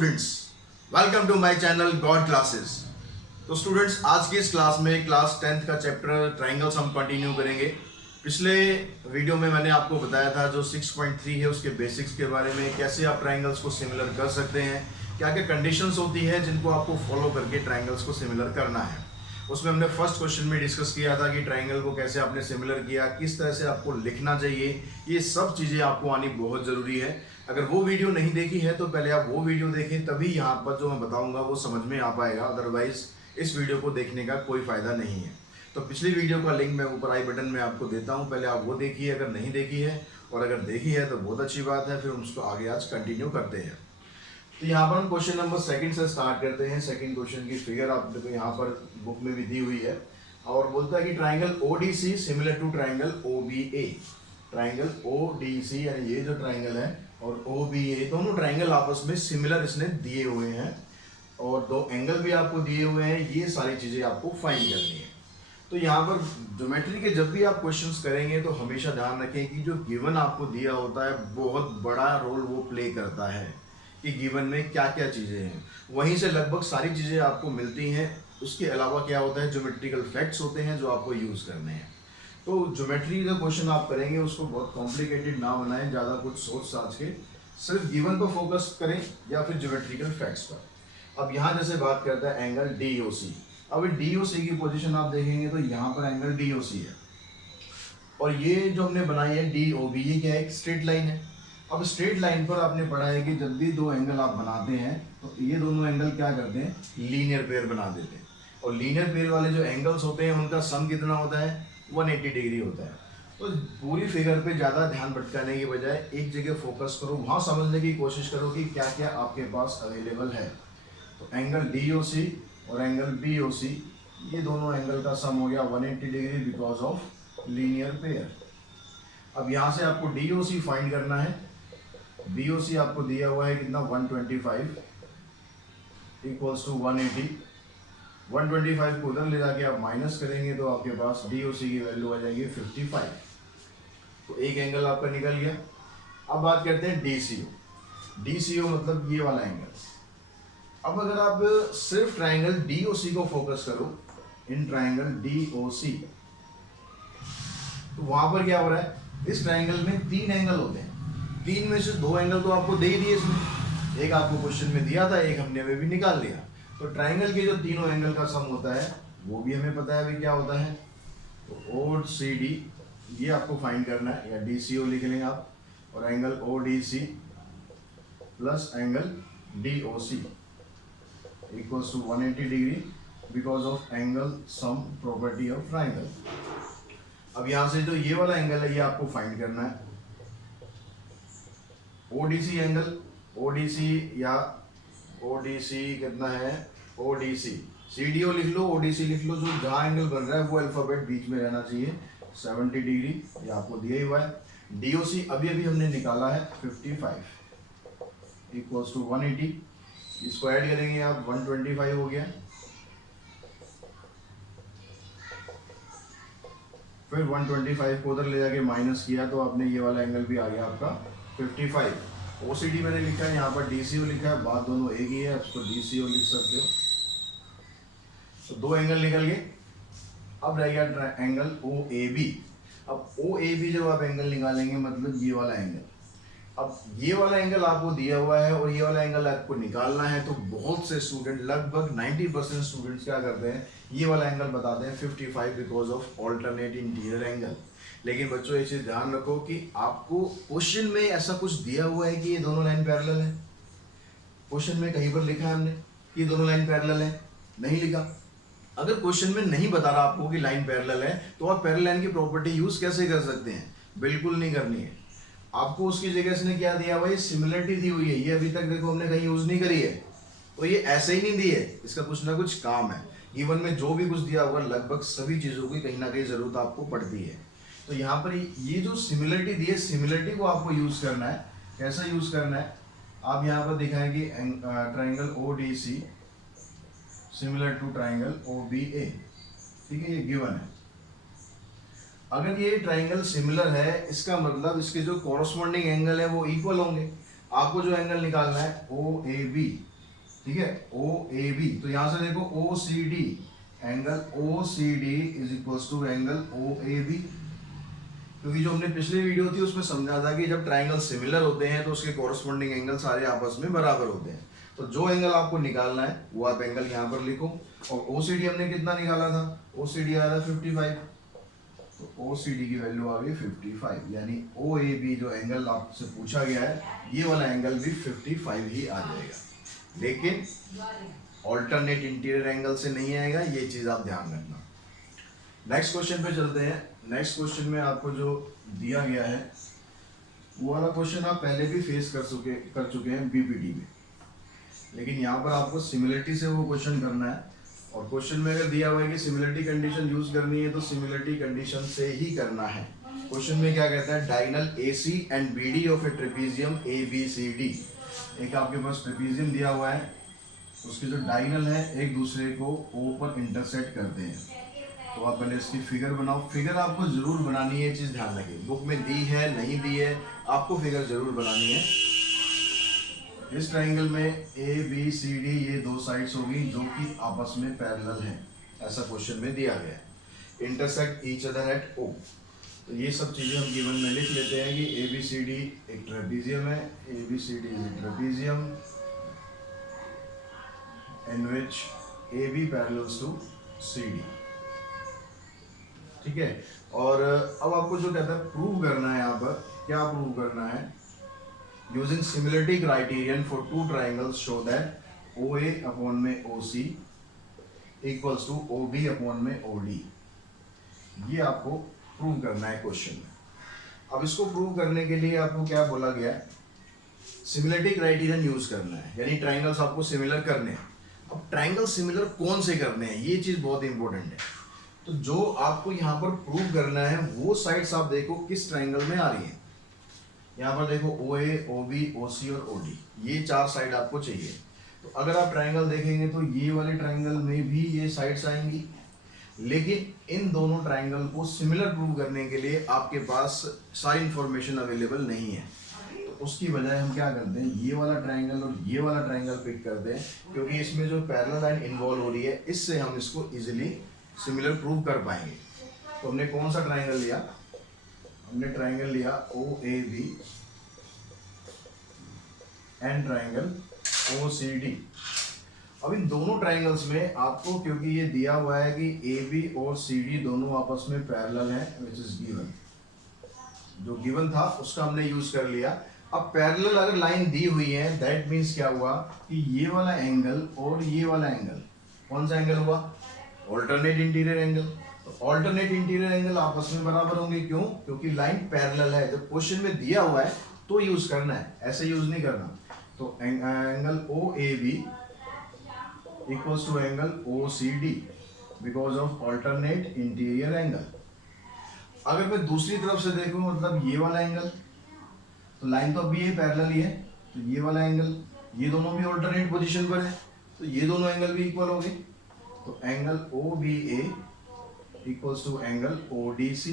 Students, welcome to my channel God classes. तो students, आज की इस क्लास में क्लास 10th का चैप्टर ट्राइंगल्स हम कंटिन्यू करेंगे। पिछले वीडियो में मैंने आपको बताया था जो 6.3 है उसके बेसिक्स के बारे में, कैसे आप ट्राइंगल्स को सिमिलर कर सकते हैं, क्या क्या कंडीशंस होती है जिनको आपको फॉलो करके ट्राइंगल्स को सिमिलर करना है। उसमें हमने फर्स्ट क्वेश्चन में डिस्कस किया था कि ट्राइंगल को कैसे आपने सिमिलर किया, किस तरह से आपको लिखना चाहिए, ये सब चीज़ें आपको आनी बहुत ज़रूरी है। अगर वो वीडियो नहीं देखी है तो पहले आप वो वीडियो देखें, तभी यहाँ पर जो मैं बताऊंगा वो समझ में आ पाएगा, अदरवाइज इस वीडियो को देखने का कोई फ़ायदा नहीं है। तो पिछली वीडियो का लिंक मैं ऊपर आई बटन में आपको देता हूँ, पहले आप वो देखिए अगर नहीं देखी है, और अगर देखी है तो बहुत अच्छी बात है, फिर उसको आगे आज कंटिन्यू करते हैं। तो यहाँ पर हम क्वेश्चन नंबर सेकंड से स्टार्ट करते हैं। सेकंड क्वेश्चन की फिगर आप देखो यहाँ पर बुक में भी दी हुई है, और बोलता है कि triangle ODC similar to triangle OBA. Triangle ODC यानी ये जो ट्राइंगल है और ओबीए, दोनों ट्राइंगल आपस में सिमिलर इसने दिए हुए हैं, और दो एंगल भी आपको दिए हुए हैं। ये सारी चीज़ें आपको फाइंड करनी है। तो यहाँ पर ज्योमेट्री के जब भी आप क्वेश्चंस करेंगे तो हमेशा ध्यान रखें कि जो गिवन आपको दिया होता है बहुत बड़ा रोल वो प्ले करता है कि गिवन में क्या क्या चीज़ें हैं, वहीं से लगभग सारी चीज़ें आपको मिलती हैं। उसके अलावा क्या होता है, ज्योमेट्रिकल फैक्ट्स होते हैं जो आपको यूज़ करने हैं। तो ज्योमेट्री का क्वेश्चन आप करेंगे उसको बहुत कॉम्प्लिकेटेड ना बनाएं, ज़्यादा कुछ सोच साच के, सिर्फ गिवन पर फोकस करें या फिर ज्योमेट्रिकल फैक्ट्स पर। अब यहाँ जैसे बात करता है एंगल DOC। अब DOC की पोजीशन आप देखेंगे तो यहाँ पर एंगल DOC है, और ये जो हमने बनाई है DOB, ये क्या है, एक स्ट्रेट लाइन है। अब स्ट्रेट लाइन पर आपने पढ़ा है कि जब भी दो एंगल आप बनाते हैं तो ये दोनों एंगल क्या करते हैं, लीनियर पेयर बना देते हैं। और लीनियर पेयर वाले जो एंगल्स होते हैं उनका सम कितना होता है, 180 डिग्री होता है। तो पूरी फिगर पे ज़्यादा ध्यान भटकाने की बजाय एक जगह फोकस करो, वहाँ समझने की कोशिश करो कि क्या क्या आपके पास अवेलेबल है। तो एंगल DOC और एंगल BOC, ये दोनों एंगल का सम हो गया 180 degree because of linear pair. अब यहाँ से आपको DOC फाइंड करना है। BOC आपको दिया हुआ है कितना, 125 इक्वल्स टू 180। 125 को उधर ले जाके आप माइनस करेंगे तो आपके पास DOC की वैल्यू आ जाएगी 55। तो एक एंगल आपका निकल गया। अब बात करते हैं DCO। DCO मतलब ये वाला एंगल। अब अगर आप सिर्फ ट्राइंगल DOC को फोकस करो, इन ट्राइंगल DOC, तो वहां पर क्या हो रहा है, इस ट्राइंगल में 3 एंगल होते हैं। 3 में से 2 एंगल तो आपको दे ही दिए इसमें, एक आपको क्वेश्चन में दिया था, एक हमने भी निकाल लिया। तो ट्राइंगल के जो तीनों एंगल का सम होता है वो भी हमें पता है अभी क्या होता है। तो OCD ये आपको फाइंड करना है, या DCO लिख लेंगे आप, और angle ODC plus angle DOC equals to 180 degree because of angle sum property of triangle. अब यहाँ से जो ये वाला एंगल है ये आपको फाइंड करना है। ODC एंगल, ODC या ODC कितना है, ODC, CDO लिख लो, ODC लिख लो, जो जहाँ एंगल बन रहा है वो अल्फाबेट बीच में रहना चाहिए, 70 डिग्री, ये आपको दिया ही हुआ है। DOC अभी अभी हमने निकाला है 55 इक्वल्स टू 180, इसको ऐड करेंगे आप, 125 हो गया। फिर 125 को उधर ले जाके माइनस किया तो आपने ये वाला एंगल भी आ गया आपका 55। OCD मैंने लिखा है, यहाँ पर DCO लिखा है, बात दोनों एक ही है, उसको DCO लिख सकते हो। तो 2 एंगल निकल गए। अब रह गया एंगल OAB। अब OAB जब आप एंगल निकालेंगे मतलब ये वाला एंगल, अब ये वाला एंगल आपको दिया हुआ है और ये वाला एंगल आपको निकालना है। तो बहुत से स्टूडेंट, लगभग 90% स्टूडेंट्स क्या करते हैं, ये वाला एंगल बताते हैं 55 because of alternate interior angle. लेकिन बच्चों ये चीज़ ध्यान रखो कि आपको क्वेश्चन में ऐसा कुछ दिया हुआ है कि ये दोनों लाइन पैरेलल है। क्वेश्चन में कहीं पर लिखा है हमने कि दोनों लाइन पैरेलल है? नहीं लिखा। अगर क्वेश्चन में नहीं बता रहा आपको कि लाइन पैरेलल है तो आप पैरेलल लाइन की प्रॉपर्टी यूज कैसे कर सकते हैं? बिल्कुल नहीं करनी है। आपको उसकी जगह इसने क्या दिया हुआ है, सिमिलरिटी दी हुई है। ये अभी तक देखो हमने कहीं यूज नहीं करी है, तो ये ऐसे ही नहीं दी है, इसका कुछ ना कुछ काम है। गिवन में जो भी कुछ दिया होगा लगभग सभी चीज़ों की कहीं ना कहीं जरूरत आपको पड़ती है। तो यहाँ पर ये जो सिमिलरिटी दी है, सिमिलरिटी को आपको यूज करना है। कैसा यूज करना है, आप यहाँ पर दिखाएं कि triangle ODC similar to triangle OBA, ठीक है, ये गिवन है। अगर ये ट्राइंगल सिमिलर है इसका मतलब इसके जो कॉरस्पॉन्डिंग एंगल है वो इक्वल होंगे। आपको जो एंगल निकालना है OAB, ठीक है, OAB, तो यहां से देखो OCD, angle OCD is equals to angle OAB। क्योंकि जो हमने पिछली वीडियो थी उसमें समझा था कि जब ट्राइंगल सिमिलर होते हैं तो उसके कॉरस्पॉन्डिंग एंगल सारे आपस में बराबर होते हैं। तो जो एंगल आपको निकालना है वो आप एंगल यहाँ पर लिखो। और OCD हमने कितना निकाला था, OCD आया था 55, तो OCD की वैल्यू आ गई 55, यानी OAB जो एंगल आपसे पूछा गया है ये वाला एंगल भी 55 ही आ जाएगा, लेकिन ऑल्टरनेट इंटीरियर एंगल से नहीं आएगा, ये चीज आप ध्यान रखना। नेक्स्ट क्वेश्चन पे चलते हैं। नेक्स्ट क्वेश्चन में आपको जो दिया गया है वो वाला क्वेश्चन आप पहले भी फेस कर चुके हैं BPT में, लेकिन यहाँ पर आपको सिमिलरिटी से वो क्वेश्चन करना है। और क्वेश्चन में अगर दिया हुआ है कि सिमिलरिटी कंडीशन यूज करनी है तो सिमिलरिटी कंडीशन से ही करना है। क्वेश्चन में क्या कहता है, diagonal AC and BD of A trapezium ABCD। एक आपके पास ट्रेपीजियम दिया हुआ है, उसके जो डायगोनल है एक दूसरे को O पर इंटरसेक्ट करते हैं। तो आप पहले इसकी फिगर बनाओ। फिगर आपको जरूर बनानी है, ये चीज ध्यान रखिए, बुक में दी है नहीं दी है, आपको फिगर जरूर बनानी है। इस ट्राइंगल में ABCD ये दो साइड्स होगी जो कि आपस में पैरेलल हैं, ऐसा क्वेश्चन में दिया गया है। Intersect each other at O, तो ये सब चीजें हम गिवन में लिख लेते हैं कि ABCD एक ट्रेपीजियम है, ABCD is a trapezium in which AB parallels to CD। ठीक है, और अब आपको जो कहता है प्रूव करना है, यहाँ पर क्या प्रूव करना है, using similarity criterion for two triangles show that OA upon में OC equals to OB upon में OD। ये आपको प्रूव करना है क्वेश्चन में। अब इसको प्रूव करने के लिए आपको क्या बोला गया है, सिमिलरिटी क्राइटेरियन यूज करना है, यानी ट्राइंगल्स आपको सिमिलर करने हैं। अब ट्राइंगल सिमिलर कौन से करने हैं, ये चीज बहुत इंपॉर्टेंट है। तो जो आपको यहाँ पर प्रूव करना है वो साइड्स आप देखो किस ट्राइंगल में आ रही हैं। यहाँ पर देखो OA, OB, OC और OD, ये चार साइड आपको चाहिए। तो अगर आप ट्राइंगल देखेंगे तो ये वाले ट्राइंगल में भी ये साइड्स आएंगी, लेकिन इन दोनों ट्राइंगल को सिमिलर प्रूव करने के लिए आपके पास सारी इंफॉर्मेशन अवेलेबल नहीं है। तो उसकी बजाय हम क्या करते हैं, ये वाला ट्राइंगल और ये वाला ट्राइंगल पिक करते हैं, क्योंकि इसमें जो पैरेलल लाइन इन्वॉल्व हो रही है इससे हम इसको इजिली सिमिलर प्रूव कर पाएंगे। तो हमने कौन सा ट्राइंगल लिया, हमने ट्राइंगल लिया OAB एंड ट्राइंगल OCD। अब इन दोनों ट्राइंगल्स में आपको, क्योंकि ये दिया हुआ है कि AB और CD दोनों आपस में पैरेलल हैं, विच इज गिवन, जो गिवन था उसका हमने यूज कर लिया। अब पैरेलल अगर लाइन दी हुई है दैट मीन्स क्या हुआ कि ये वाला एंगल और ये वाला एंगल, कौन सा एंगल हुआ, ऑल्टरनेट इंटीरियर एंगल। तो ऑल्टरनेट इंटीरियर एंगल आपस में बराबर होंगे, क्यों, क्योंकि लाइन पैरेलल है। जब क्वेश्चन में दिया हुआ है तो यूज करना है, ऐसे यूज नहीं करना। तो angle OAB equals to angle OCD because of alternate interior angle. अगर मैं दूसरी तरफ से देखूं, मतलब ये वाला एंगल, तो लाइन तो अभी ये पैरेलल ही है, तो ये वाला एंगल, ये दोनों भी ऑल्टरनेट पोजीशन पर है, तो ये दोनों एंगल भी इक्वल हो गए। तो angle OBA equals to angle ODC।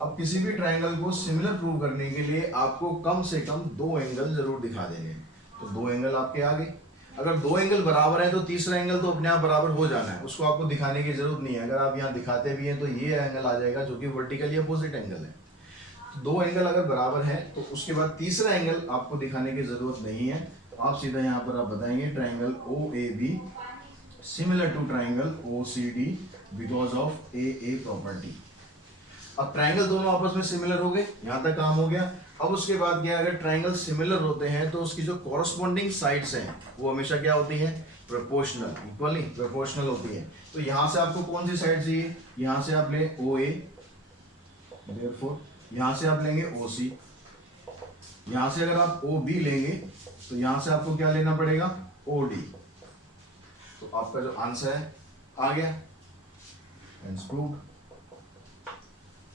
अब किसी भी ट्राइंगल को सिमिलर प्रूव करने के लिए आपको कम से कम दो एंगल जरूर दिखा देंगे। तो दो एंगल आपके आ गए। अगर दो एंगल बराबर है तो तीसरा एंगल तो अपने आप बराबर हो जाना है, उसको आपको दिखाने की जरूरत नहीं है। अगर आप यहाँ दिखाते भी हैं तो ये एंगल आ जाएगा जो कि वर्टिकली अपोजिट एंगल है। तो दो एंगल अगर बराबर है तो उसके बाद तीसरा एंगल आपको दिखाने की जरूरत नहीं है। आप सीधा यहाँ पर आप बताएंगे triangle OAB similar to triangle OCD because of AA property. अब ट्राइंगल दोनों आपस में सिमिलर हो गए, यहाँ तक काम हो गया। अब उसके बाद क्या, अगर ट्राइंगल सिमिलर होते हैं तो उसकी जो कॉरस्पॉन्डिंग साइड्स हैं वो हमेशा क्या होती हैं, प्रोपोर्शनल, इक्वली प्रोपोर्शनल होती है। तो यहाँ से आपको कौन सी साइड चाहिए, यहाँ से आप ले OA, देयरफॉर यहाँ से आप लेंगे OC, यहाँ से अगर आप OB लेंगे तो यहाँ से आपको क्या लेना पड़ेगा, OD। तो आपका जो आंसर है आ गया, हेंस प्रूव्ड।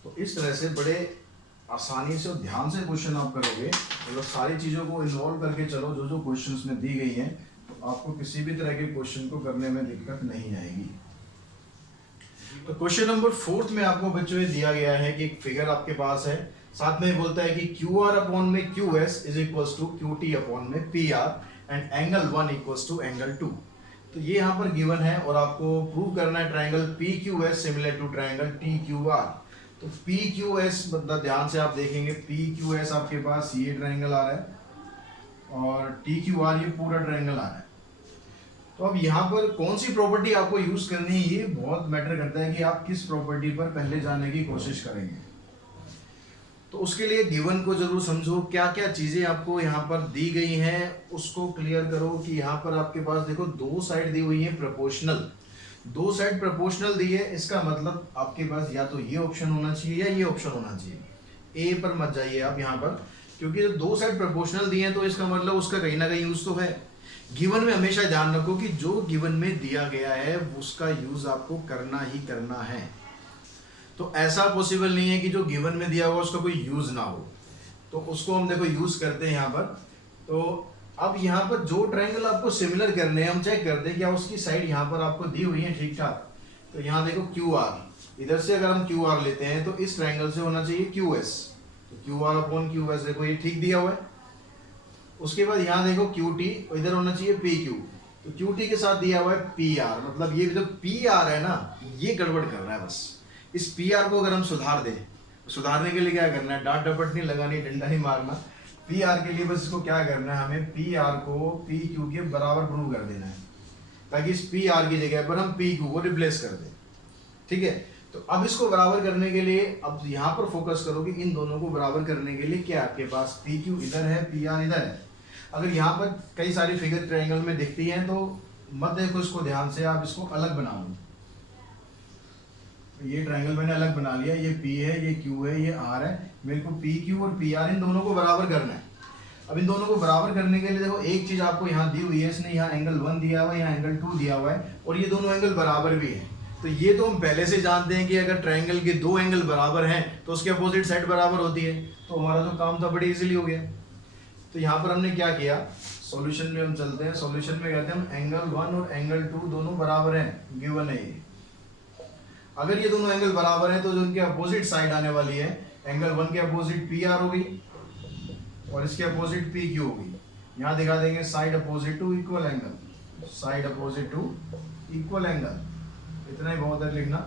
तो इस तरह से बड़े आसानी से और ध्यान से क्वेश्चन आप करोगे, अगर सारी चीज़ों को इन्वॉल्व करके चलो जो जो क्वेश्चंस में दी गई हैं, तो आपको किसी भी तरह के क्वेश्चन को करने में दिक्कत नहीं आएगी। तो क्वेश्चन नंबर 4 में आपको बच्चों ये दिया गया है कि एक फिगर आपके पास है, साथ में बोलता है कि QR अपॉन में QS is equals to QT upon में PR and angle 1 equals to angle 2। तो ये यहाँ पर गिवन है और आपको प्रूव करना है triangle PQS similar to triangle TQR। तो PQS मतलब ध्यान से आप देखेंगे, PQS आपके पास ये ट्राइंगल आ रहा है और TQR ये पूरा ट्राइंगल आ रहा है। तो अब यहाँ पर कौन सी प्रॉपर्टी आपको यूज करनी है, ये बहुत मैटर करता है कि आप किस प्रॉपर्टी पर पहले जाने की कोशिश करेंगे। तो उसके लिए गिवन को जरूर समझो, क्या क्या चीजें आपको यहाँ पर दी गई हैं उसको क्लियर करो। कि यहाँ पर आपके पास देखो दो साइड दी हुई है प्रोपोर्शनल, दो साइड प्रोपोर्शनल दी है, इसका मतलब आपके पास या तो ये ऑप्शन होना चाहिए या ये ऑप्शन होना चाहिए। ए पर मत जाइए आप यहाँ पर, क्योंकि जब दो साइड प्रोपोर्शनल दी है तो इसका मतलब उसका कहीं ना कहीं यूज तो है। गिवन में हमेशा ध्यान रखो कि जो गिवन में दिया गया है उसका यूज आपको करना ही करना है। तो ऐसा पॉसिबल नहीं है कि जो गिवन में दिया हुआ उसका कोई यूज ना हो, तो उसको हम देखो यूज करते हैं यहाँ पर। तो अब यहाँ पर जो ट्रायंगल आपको सिमिलर करने हैं हम चेक करते हैं क्या उसकी साइड यहाँ पर आपको दी हुई है ठीक ठाक। तो यहाँ देखो QR, इधर से अगर हम QR लेते हैं तो इस ट्रायंगल से होना चाहिए QS, तो QR अपॉन QS देखो ये ठीक दिया हुआ है। उसके बाद यहाँ देखो QT, इधर होना चाहिए PQ, तो QT के साथ दिया हुआ है PR, मतलब ये जो PR है ना ये गड़बड़ कर रहा है। बस इस PR को अगर हम सुधार दें, सुधारने के लिए क्या करना है, डांट डपट नहीं लगानी, डंडा नहीं मारना। PR के लिए बस इसको क्या करना है, हमें PR को PQ के बराबर प्रूव कर देना है, ताकि इस PR की जगह पर हम PQ को रिप्लेस कर दें। ठीक है, तो अब इसको बराबर करने के लिए अब यहाँ पर फोकस करो कि इन दोनों को बराबर करने के लिए क्या आपके पास PQ इधर है, PR इधर है। अगर यहाँ पर कई सारी फिगर ट्रायंगल में दिखती हैं तो मत देखो इसको ध्यान से, आप इसको अलग बना लो। ये ट्रायंगल मैंने अलग बना लिया, ये P है, ये Q है, ये R है, मेरे को PQ और PR इन दोनों को बराबर करना है। अब इन दोनों को बराबर करने के लिए देखो एक चीज आपको यहाँ दी हुई है, इसने यहाँ एंगल 1 दिया हुआ है, यहाँ एंगल 2 दिया हुआ है और ये दोनों एंगल बराबर भी है। तो ये तो हम पहले से जानते हैं कि अगर ट्रायंगल के दो एंगल बराबर हैं तो उसके अपोजिट साइड बराबर होती है, तो हमारा जो काम था बड़ी इजीली हो गया। तो यहाँ पर हमने क्या किया, सॉल्यूशन में हम चलते हैं। सॉल्यूशन में कहते हैं हम एंगल 1 और एंगल 2 दोनों बराबर हैं, गिवन है ये। अगर ये दोनों एंगल बराबर हैं तो जो उनके अपोजिट साइड आने वाली है, एंगल 1 के अपोजिट PR होगी और इसके अपोजिट PQ होगी। यहाँ दिखा देंगे side opposite to equal angle, side opposite to equal angle, इतना ही बहुत है लिखना।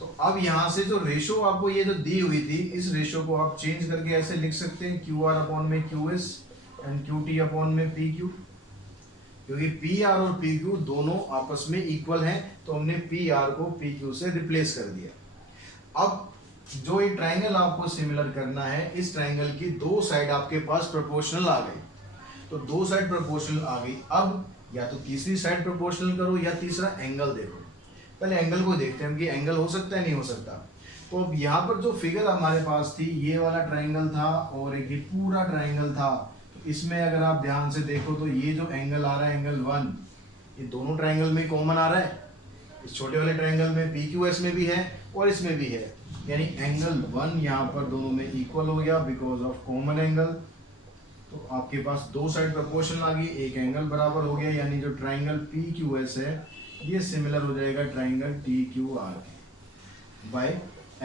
तो अब यहाँ से जो रेशो आपको ये जो दी हुई थी, इस रेशो को आप चेंज करके ऐसे लिख सकते हैं QR अपॉन में QS एंड QT अपॉन में PQ, क्योंकि PR और PQ दोनों आपस में इक्वल हैं, तो हमने PR को PQ से रिप्लेस कर दिया। अब जो ये ट्रायंगल आपको सिमिलर करना है, इस ट्रायंगल की दो साइड आपके पास प्रोपोर्शनल आ गई, तो दो साइड प्रोपोर्शनल आ गई। अब या तो तीसरी साइड प्रोपोर्शनल करो या तीसरा एंगल देखो। पहले एंगल को देखते हैं कि एंगल हो सकता है नहीं हो सकता। तो अब यहाँ पर जो फिगर हमारे पास थी, ये वाला ट्रायंगल था और एक ये पूरा ट्रायंगल था। तो इसमें अगर आप ध्यान से देखो तो ये जो एंगल आ रहा है एंगल 1, ये दोनों ट्रायंगल में कॉमन आ रहा है। इस छोटे वाले ट्रायंगल में PQS में भी है और इसमें भी है, यानी एंगल 1 यहाँ पर दोनों में इक्वल हो गया बिकॉज ऑफ कॉमन एंगल। तो आपके पास दो साइड प्रोपोर्शनल आ गई, एक एंगल बराबर हो गया, यानी जो ट्रायंगल PQS है ये सिमिलर हो जाएगा triangle TQR by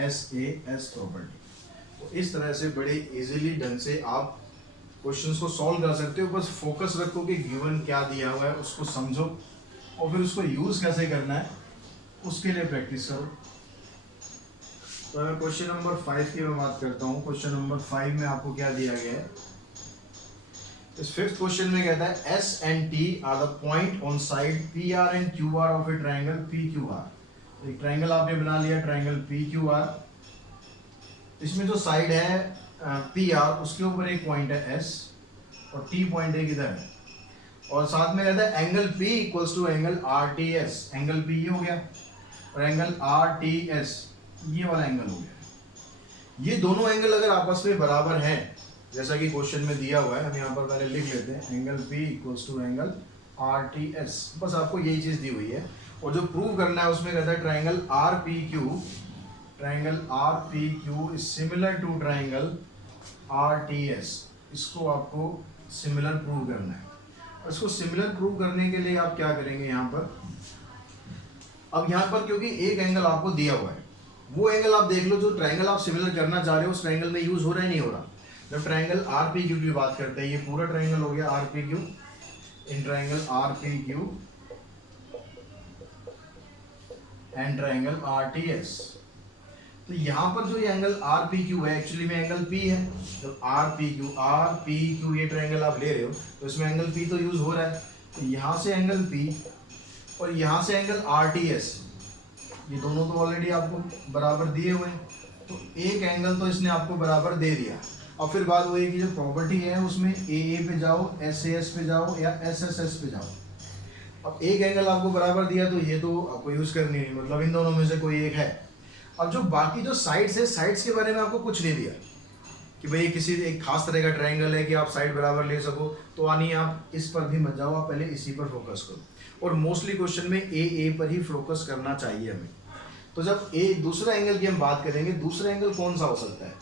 SAS property. तो इस तरह से बड़े इजीली ढंग से आप क्वेश्चंस को सॉल्व कर सकते हो। बस फोकस रखो कि गिवन क्या दिया हुआ है उसको समझो और फिर उसको यूज कैसे करना है उसके लिए प्रैक्टिस करो। तो मैं क्वेश्चन नंबर 5 की मैं बात करता हूँ। क्वेश्चन नंबर 5 में आपको क्या दिया गया है, इस फिफ्थ क्वेश्चन में कहता है S and T are the point on side PR and QR of a triangle PQR। एक ट्रायंगल आपने बना लिया ट्रायंगल PQR, इसमें जो साइड है PR उसके ऊपर एक पॉइंट है S और T पॉइंट एक इधर है, और साथ में कहता है angle P equals to angle RTS। Angle P ये हो गया और एंगल RTS ये वाला एंगल हो गया। ये दोनों एंगल अगर आपस में बराबर हैं, जैसा कि क्वेश्चन में दिया हुआ है, हम यहाँ पर पहले लिख लेते हैं angle P equals to angle RTS। बस आपको यही चीज दी हुई है और जो प्रूव करना है उसमें कहता है triangle RPQ, triangle RPQ is similar to triangle RTS। इसको आपको सिमिलर प्रूव करना है। इसको सिमिलर प्रूव करने के लिए आप क्या करेंगे यहाँ पर, अब यहाँ पर क्योंकि एक एंगल आपको दिया हुआ है, वो एंगल आप देख लो जो ट्रायंगल आप सिमिलर करना चाह रहे हो उस ट्रायंगल में यूज हो रहा है नहीं हो रहा। जब ट्राइंगल आर पी क्यू की बात करते हैं, ये पूरा ट्राइंगल हो गया are P Q, in triangle are P Q and triangle are T S. तो यहाँ पर जो ये एंगल आर पी क्यू है एक्चुअली में एंगल पी है। जब आर पी क्यू ये ट्राइंगल आप ले रहे हो तो इसमें एंगल पी तो यूज हो रहा है। तो यहाँ से एंगल पी और यहाँ से एंगल आर टी एस, ये दोनों तो ऑलरेडी आपको बराबर दिए हुए हैं, तो एक एंगल तो इसने आपको बराबर दे दिया। और फिर बात वही कि जो प्रॉपर्टी है उसमें ए पे जाओ, एस पे जाओ या एस पे जाओ। अब एक एंगल आपको बराबर दिया तो ये तो आपको यूज करनी नहीं, मतलब इन दोनों में से कोई एक है। अब जो बाकी जो साइड्स है, साइड्स के बारे में आपको कुछ नहीं दिया कि भाई किसी एक खास तरह का ट्रायंगल है कि आप साइड बराबर ले सको, तो आनी आप इस पर भी मत जाओ, आप पहले इसी पर फोकस करो। और मोस्टली क्वेश्चन में ए पर ही फोकस करना चाहिए हमें। तो जब दूसरा एंगल की हम बात करेंगे, दूसरा एंगल कौन सा हो सकता है,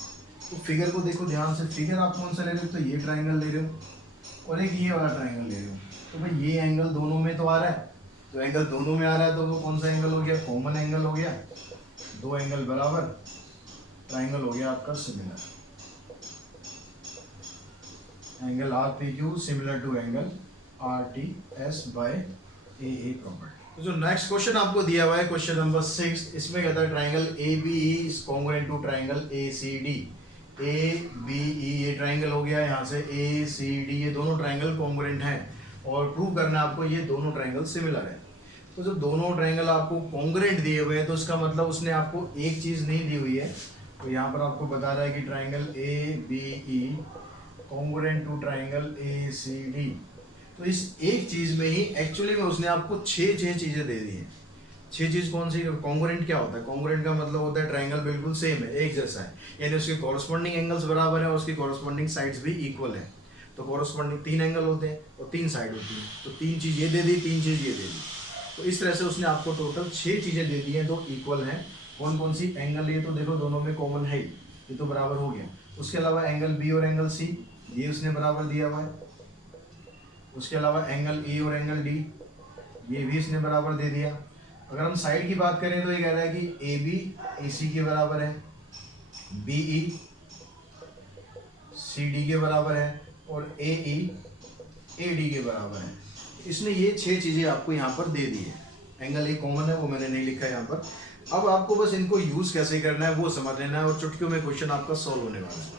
तो फिगर को देखो ध्यान से। फिगर आप कौन सा ले रहे हो, तो ये ट्राइंगल ले रहे हो और एक ये वाला ट्राइंगल ले रहे हो। तो भाई ये एंगल दोनों में तो आ रहा है, तो एंगल दोनों में आ रहा है तो वो कौन सा एंगल हो गया, कॉमन एंगल हो गया। दो एंगल बराबर, ट्राइंगल हो गया आपका similar. Angle R P Q similar to angle R T S by A property. तो जो नेक्स्ट क्वेश्चन आपको दिया हुआ है क्वेश्चन नंबर 6, इसमें कहता है triangle A B E is congruent to triangle A C D. A B E ये ट्राइंगल हो गया, यहाँ से ए सी डी ये दोनों ट्राइंगल कॉन्ग्रुएंट हैं और प्रूव करना है आपको ये दोनों ट्राइंगल सिमिलर है। तो जब दोनों ट्राइंगल आपको कॉन्ग्रुएंट दिए हुए हैं तो इसका मतलब उसने आपको एक चीज़ नहीं दी हुई है। तो यहाँ पर आपको बता रहा है कि triangle A B E congruent to triangle A C D. तो इस एक चीज़ में ही एक्चुअली में उसने आपको छः चीज़ें दे दी हैं। छः चीज़ कौन सी? कॉन्ग्रुएंट क्या होता है? कॉन्ग्रुएंट का मतलब होता है ट्राइंगल बिल्कुल सेम है, एक जैसा है, यानी उसके कॉरस्पॉन्डिंग एंगल्स बराबर है और उसकी कॉरस्पॉन्डिंग साइड्स भी इक्वल है। तो कॉरस्पॉन्डिंग 3 एंगल होते हैं और 3 साइड होती हैं, तो 3 चीज़ ये दे दी, 3 चीज़ ये दे दी। तो इस तरह से उसने आपको टोटल 6 चीज़ें दे दी हैं जो इक्वल हैं। कौन कौन सी? एंगल ये तो देखो दोनों में कॉमन है, ये तो बराबर हो गया। उसके अलावा एंगल बी और एंगल सी ये उसने बराबर दिया हुआ है। उसके अलावा एंगल ए और एंगल डी ये भी इसने बराबर दे दिया। अगर हम साइड की बात करें तो ये कह रहा है कि ए बी ए सी के बराबर है, बी ई सी डी के बराबर है और ए ई ए डी के बराबर है। इसने ये 6 चीज़ें आपको यहाँ पर दे दी है। एंगल ए कॉमन है, वो मैंने नहीं लिखा है यहाँ पर। अब आपको बस इनको यूज़ कैसे करना है वो समझ लेना है और चुटकियों में क्वेश्चन आपका सॉल्व होने वाला है।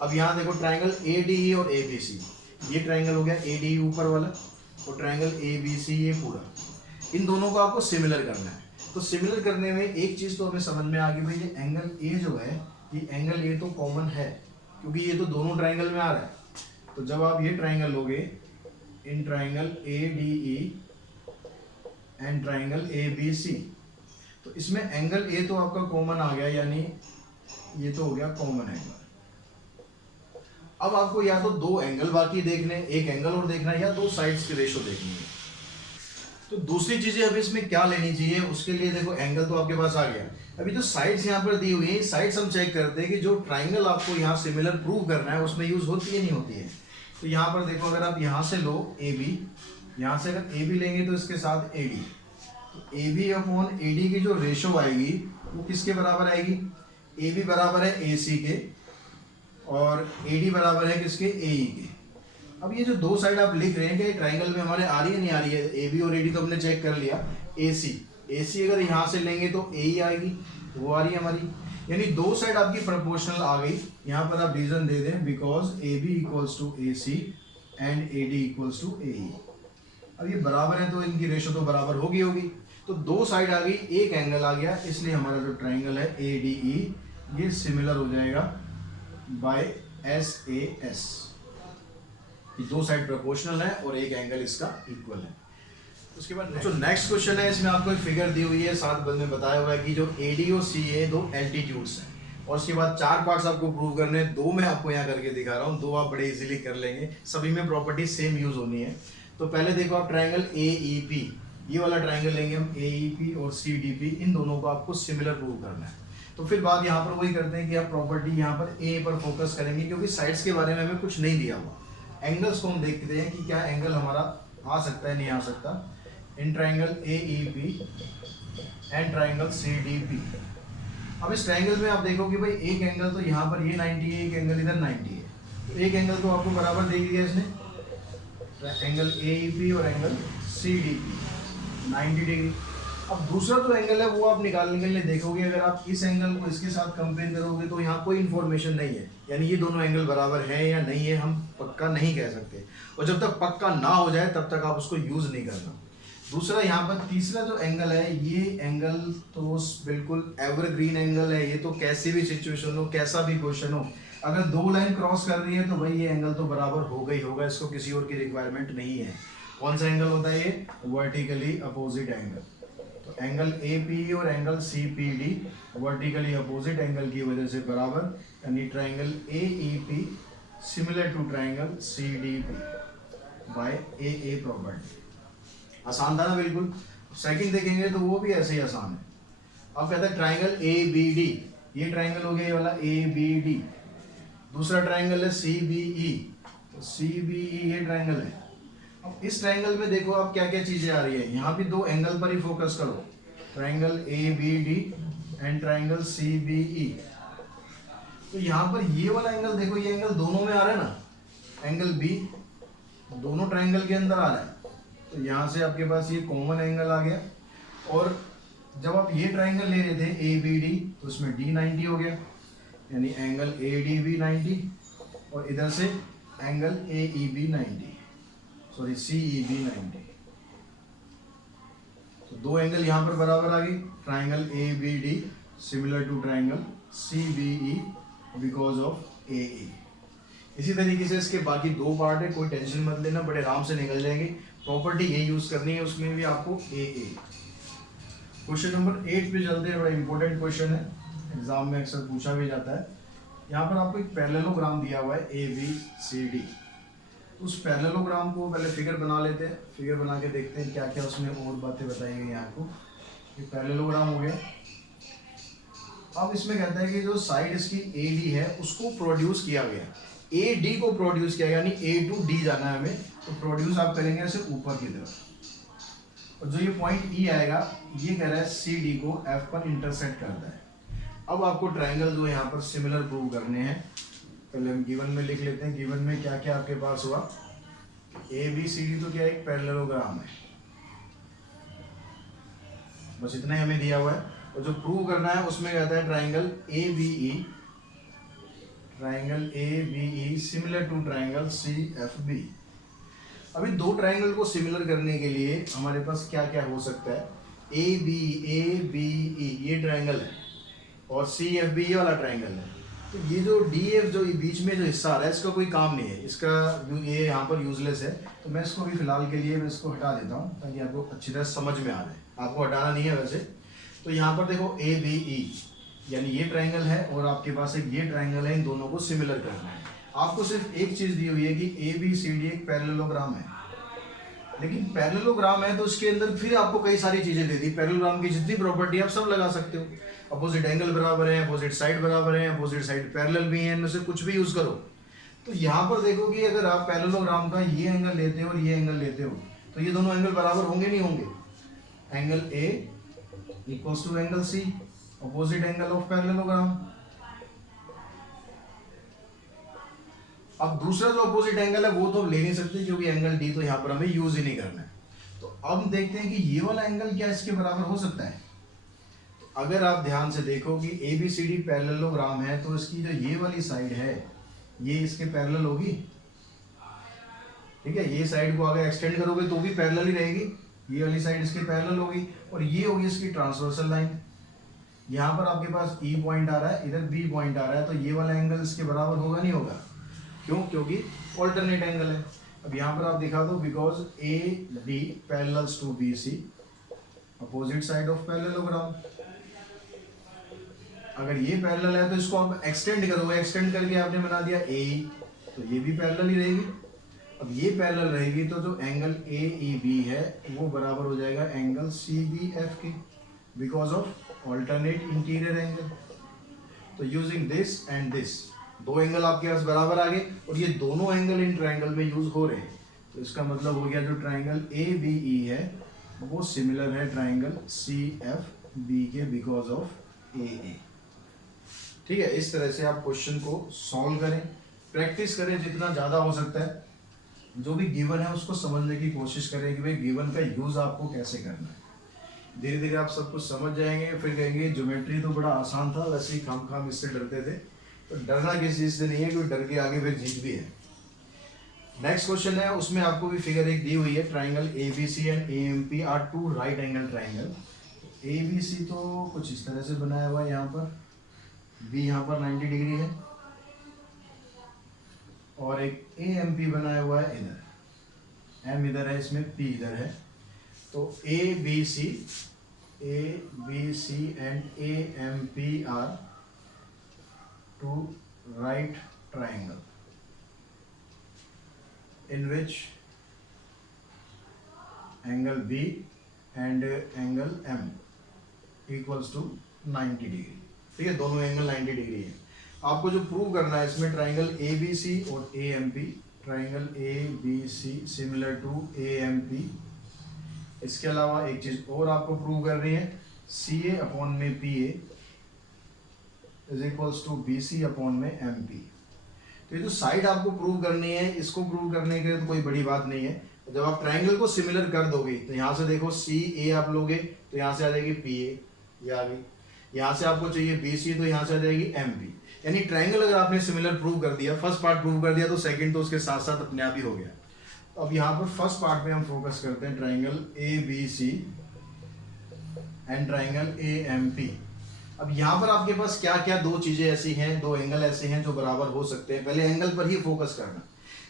अब यहाँ देखो ट्राइंगल ए डी ई और ए बी सी, ये ट्राइंगल हो गया ए डी ऊपर वाला और ट्राइंगल ए बी सी ये पूरा, इन दोनों को आपको सिमिलर करना है। तो सिमिलर करने में एक चीज़ तो हमें समझ में आ गई भाई, ये एंगल ए जो है, ये एंगल ए तो कॉमन है क्योंकि ये तो दोनों ट्राइंगल में आ रहा है। तो जब आप ये ट्राइंगल लोगे, in triangle A D E and triangle A B C, तो इसमें एंगल ए तो आपका कॉमन आ गया, यानी ये तो हो गया कॉमन एंगल। अब आपको या तो 2 एंगल बाकी देखने, एक एंगल और देखना है, या 2 साइड्स की रेशो देखनी है। तो दूसरी चीजें अभी इसमें क्या लेनी चाहिए, उसके लिए देखो एंगल तो आपके पास आ गया। अभी जो साइड्स यहाँ पर दी हुई है, साइड्स हम चेक करते हैं कि जो ट्राइंगल आपको यहाँ सिमिलर प्रूव करना है उसमें यूज होती है नहीं होती है। तो यहाँ पर देखो, अगर आप यहाँ से लो ए बी, यहाँ से अगर ए बी लेंगे तो इसके साथ ए डी, तो A B upon A D की जो रेशो आएगी वो किसके बराबर आएगी? ए बी बराबर है ए सी के और ए डी बराबर है किसके? ए ई के। अब ये जो 2 साइड आप लिख रहे हैं कि ट्राइंगल में हमारे आ रही है नहीं आ रही है? ए बी और ए डी तो हमने चेक कर लिया। ए सी अगर यहाँ से लेंगे तो ए ई आएगी, वो आ रही है हमारी, यानी 2 साइड आपकी प्रोपोर्शनल आ गई। यहाँ पर आप रीजन दे दें because A B equals to A C and A D equals to A E. अब ये बराबर है तो इनकी रेशो तो बराबर होगी। तो 2 साइड आ गई, एक एंगल आ गया, इसलिए हमारा जो ट्राइंगल है ए डी ई ये सिमिलर हो जाएगा by S A S. 2 side proportional है और एक एंगल इसका इक्वल है। उसके बाद जो नेक्स्ट क्वेश्चन है, इसमें आपको एक फिगर दी हुई है, 7 बंद में बताया हुआ है कि जो ए डी और सी ए 2 एल्टीट्यूड्स हैं और उसके बाद 4 पार्ट्स आपको प्रूव करने हैं। 2 मैं आपको यहाँ करके दिखा रहा हूँ, 2 आप बड़े इजीली कर लेंगे, सभी में प्रॉपर्टी सेम यूज होनी है। तो पहले देखो आप ट्राइंगल ए ई पी, ये वाला ट्राइंगल लेंगे हम, ए ई पी और सी डी पी, इन दोनों को आपको सिमिलर प्रूव करना है। तो फिर बात यहाँ पर वही करते हैं कि आप प्रॉपर्टी यहाँ पर ए पर फोकस करेंगे क्योंकि साइड्स के बारे में हमें कुछ नहीं दिया हुआ। एंगल्स को हम देखते हैं कि क्या एंगल हमारा आ सकता है नहीं आ सकता। In triangle A E P and triangle C D P. अब इस ट्राइंगल में आप देखो कि भाई एक एंगल तो यहाँ पर ये 90 है, एक एंगल इधर 90 है, तो एक एंगल तो आपको बराबर दे दिया इसने, एंगल ए ई पी और angle C D P 90 degree. अब दूसरा जो एंगल है वो आप निकालने के लिए देखोगे, अगर आप इस एंगल को इसके साथ कंपेयर करोगे तो यहाँ कोई इन्फॉर्मेशन नहीं है, यानी ये दोनों एंगल बराबर है या नहीं है हम पक्का नहीं कह सकते, और जब तक पक्का ना हो जाए तब तक आप उसको यूज नहीं करना। दूसरा यहाँ पर तीसरा जो एंगल है, ये एंगल तो बिल्कुल एवरग्रीन एंगल है, ये तो कैसी भी सिचुएशन हो, कैसा भी क्वेश्चन हो, अगर दो लाइन क्रॉस कर रही है तो भाई ये एंगल तो बराबर होगा ही होगा, इसको किसी और की रिक्वायरमेंट नहीं है। कौन सा एंगल होता है ये? Vertically opposite angle. तो एंगल ए पी और angle C P D vertically opposite angle की वजह से बराबर, यानी triangle A E P similar to triangle C D P by A property. आसान था ना बिल्कुल। सेकंड देखेंगे तो वो भी ऐसे ही आसान है। अब कहता है ट्राइंगल ए बी डी, ये ट्राइंगल हो गया ये वाला ए बी डी। दूसरा ट्राइंगल है सी बी ई, तो सी बी ई ये ट्राइंगल है। अब इस ट्राइंगल में देखो आप क्या क्या चीजें आ रही है, यहाँ भी दो एंगल पर ही फोकस करो, triangle A B D and triangle C B E. तो यहाँ पर ये वाला एंगल देखो, ये एंगल दोनों में आ रहा है ना, एंगल बी दोनों ट्राइंगल के अंदर आ रहा है, तो यहाँ से आपके पास ये कॉमन एंगल आ गया। और जब आप ये ट्राइंगल ले रहे थे ए बी डी, तो उसमें डी 90 हो गया, यानी एंगल ए डी बी 90, और इधर से angle A E B 90, sorry C E B 90। तो दो एंगल यहाँ पर बराबर आ गए, triangle A B D similar to triangle C B E because of A E. इसी तरीके से इसके बाकी दो पार्ट है, कोई टेंशन मत लेना, बड़े आराम से निकल जाएंगे। प्रॉपर्टी ये यूज करनी है, उसमें भी आपको ए। क्वेश्चन नंबर 8 पे चलते हैं, बड़ा इंपॉर्टेंट क्वेश्चन है, एग्जाम में अक्सर पूछा भी जाता है। यहाँ पर आपको एक पैरेललोग्राम दिया हुआ है ए बी सी डी। उस पैरेललोग्राम को पहले फिगर बना लेते हैं, फिगर बना के देखते हैं क्या क्या उसमें और बातें बताई गई हैं आपको। ये पैरेललोग्राम हो गया। अब इसमें कहता है कि जो साइड इसकी ए डी है उसको प्रोड्यूस किया गया, ए डी को प्रोड्यूस किया, यानी ए टू डी जाना है हमें, तो प्रोड्यूस आप करेंगे ऐसे ऊपर की तरफ, और जो ये पॉइंट ई आएगा ये कह रहा है सी डी को एफ पर इंटरसेक्ट करता है। अब आपको ट्राइंगल जो यहाँ पर सिमिलर प्रूव करने हैं, पहले हम गिवन में लिख लेते हैं। गिवन में क्या क्या आपके पास हुआ, ए बी सी डी तो क्या एक पैरेललोग्राम है, बस इतना ही हमें दिया हुआ है। और जो प्रूव करना है उसमें कहता है triangle A B E similar to triangle C F B. अभी दो ट्राइंगल को सिमिलर करने के लिए हमारे पास क्या क्या हो सकता है, ए बी ई ये ट्राइंगल है, और सी एफ बी ये वाला ट्राइंगल है। तो ये जो डी एफ जो बीच में जो हिस्सा आ रहा है इसका कोई काम नहीं है, इसका ये यहाँ पर यूजलेस है, तो मैं इसको भी फिलहाल के लिए मैं इसको हटा देता हूँ ताकि आपको अच्छी तरह समझ में आ जाए। आपको हटाना नहीं है वैसे। तो यहाँ पर देखो ए बी ई यानी ये ट्राइंगल है और आपके पास एक ये ट्राइंगल है, इन दोनों को सिमिलर करना है। आपको सिर्फ एक चीज दी हुई है कि ए बी सी डी एक पैरेललोग्राम है, लेकिन पैरेललोग्राम है तो उसके अंदर फिर आपको कई सारी चीजें दे दी। पैरेललोग्राम की जितनी प्रॉपर्टी आप सब लगा सकते हो, अपोजिट एंगल बराबर है, अपोजिट साइड बराबर है, अपोजिट साइड पैरेलल भी है, इनमें से कुछ भी यूज करो। तो यहाँ पर देखो कि अगर आप पैरेललोग्राम का ये एंगल लेते हो और ये एंगल लेते हो तो ये दोनों एंगल बराबर होंगे नहीं होंगे। Angle A equals to angle C, opposite angle of parallelogram. अब दूसरा जो अपोजिट एंगल है वो तो हम ले नहीं सकते क्योंकि एंगल डी तो यहाँ पर हमें यूज ही नहीं करना है। तो अब देखते हैं कि ये वाला एंगल क्या इसके बराबर हो सकता है। तो अगर आप ध्यान से देखो कि A B C D parallelogram है तो इसकी जो ये वाली साइड है ये इसके पैरेलल होगी, ठीक है। ये साइड को अगर एक्सटेंड करोगे तो भी पैरेलल ही रहेगी, ये वाली साइड इसके पैरेलल होगी, और ये होगी इसकी ट्रांसवर्सल लाइन। यहाँ पर आपके पास ई पॉइंट आ रहा है, इधर बी पॉइंट आ रहा है, तो ये वाला एंगल इसके बराबर होगा नहीं होगा, क्यों? क्योंकि ऑल्टरनेट एंगल है। अब यहाँ पर आप दिखा दो because A D parallels to B C, opposite side of parallelogram. अगर ये पैरेलल है तो इसको आप एक्सटेंड करोगे, एक्सटेंड करके आपने बना दिया ए, तो ये भी पैरेलल ही रहेगी। अब ये पैरेलल रहेगी तो जो एंगल ए ई बी है वो बराबर हो जाएगा एंगल सी बी एफ के, because of alternate interior angle. तो यूजिंग दिस एंड दिस, दो एंगल आपके पास बराबर आ गए और ये दोनों एंगल इन ट्राइंगल में यूज हो रहे हैं। तो इसका मतलब हो गया जो ट्राइंगल ए बी ई है वो सिमिलर है ट्राइंगल सी एफ बी के बिकॉज ऑफ ए ए। ठीक है, इस तरह से आप क्वेश्चन को सॉल्व करें। प्रैक्टिस करें जितना ज़्यादा हो सकता है, जो भी गिवन है उसको समझने की कोशिश करें कि भाई गिवन का यूज़ आपको कैसे करना है। धीरे धीरे आप सब कुछ समझ जाएंगे, फिर कहेंगे ज्योमेट्री तो बड़ा आसान था, वैसे ही खाम इससे डरते थे। तो डरना किसी चीज़ से नहीं है, क्योंकि डर के आगे फिर जीत भी है। नेक्स्ट क्वेश्चन है, उसमें आपको भी फिगर एक दी हुई है, triangle ABC and AMP are two right angle triangle. ABC तो कुछ इस तरह से बनाया हुआ है, यहाँ पर B यहाँ पर 90 डिग्री है, और एक AMP बनाया हुआ है इधर, M इधर है, इसमें P इधर है। तो ABC and AMP are two right triangle in which angle B and angle M equals to 90 degree. ठीक है, दोनों एंगल 90 डिग्री है। आपको जो प्रूव करना है इसमें ट्राइंगल ABC और AMP, triangle ABC similar to AMP। इसके अलावा एक चीज और आपको प्रूव करनी है, CA अपॉन में PA is equals to BC upon में MP। तो ये जो साइड आपको प्रूव करनी है, इसको प्रूव करने के लिए तो कोई बड़ी बात नहीं है। जब आप ट्राइंगल को सिमिलर कर दोगे तो यहाँ से देखो CA आप लोगे तो यहाँ से आ जाएगी PA, ये आ गई। यहाँ से आपको चाहिए BC तो यहाँ से आ जाएगी MP। यानी ट्राइंगल अगर आपने सिमिलर प्रूव कर दिया, फर्स्ट पार्ट प्रूव कर दिया, तो सेकंड तो उसके साथ साथ अपने आप ही हो गया। अब यहाँ पर फर्स्ट पार्ट में हम फोकस करते हैं, triangle ABC and triangle AMP। अब यहाँ पर आपके पास क्या क्या दो चीजें ऐसी हैं, दो एंगल ऐसे हैं जो बराबर हो सकते हैं। पहले एंगल पर ही फोकस करना,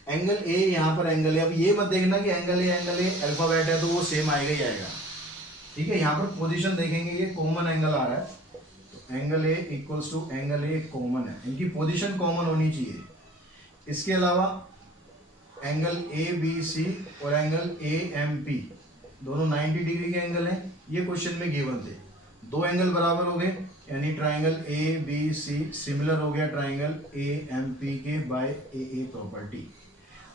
एंगल A, यहाँ पर एंगल है। अब ये मत देखना कि एंगल A अल्फाबेट है तो वो सेम आएगा ही आएगा। ठीक है, यहाँ पर पोजीशन देखेंगे, ये कॉमन एंगल आ रहा है, तो angle A equals to angle A common है, इनकी पोजीशन कॉमन होनी चाहिए। इसके अलावा एंगल ABC और एंगल AMP दोनों 90 डिग्री के एंगल हैं। ये क्वेश्चन में गिवन थे, दो एंगल बराबर हो गए, यानी ट्राइंगल ABC सिमिलर हो गया ट्राइंगल AMP के बाय AA प्रॉपर्टी।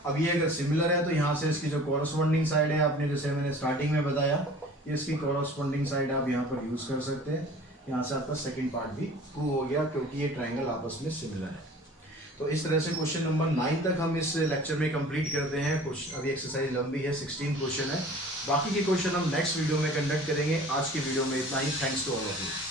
अब ये अगर सिमिलर है तो यहाँ से इसकी जो कॉरस्पॉन्डिंग साइड है, आपने जैसे मैंने स्टार्टिंग में बताया, ये इसकी कॉरस्पॉन्डिंग साइड आप यहाँ पर यूज कर सकते हैं। यहाँ से आपका सेकंड पार्ट भी प्रूव हो गया, क्योंकि ये ट्राइंगल आपस में सिमिलर है। तो इस तरह से क्वेश्चन नंबर 9 तक हम इस लेक्चर में कंप्लीट करते हैं। अभी एक्सरसाइज लंबी है, 16 क्वेश्चन है, बाकी के क्वेश्चन हम नेक्स्ट वीडियो में कंडक्ट करेंगे। आज की वीडियो में इतना ही। Thanks to all of you.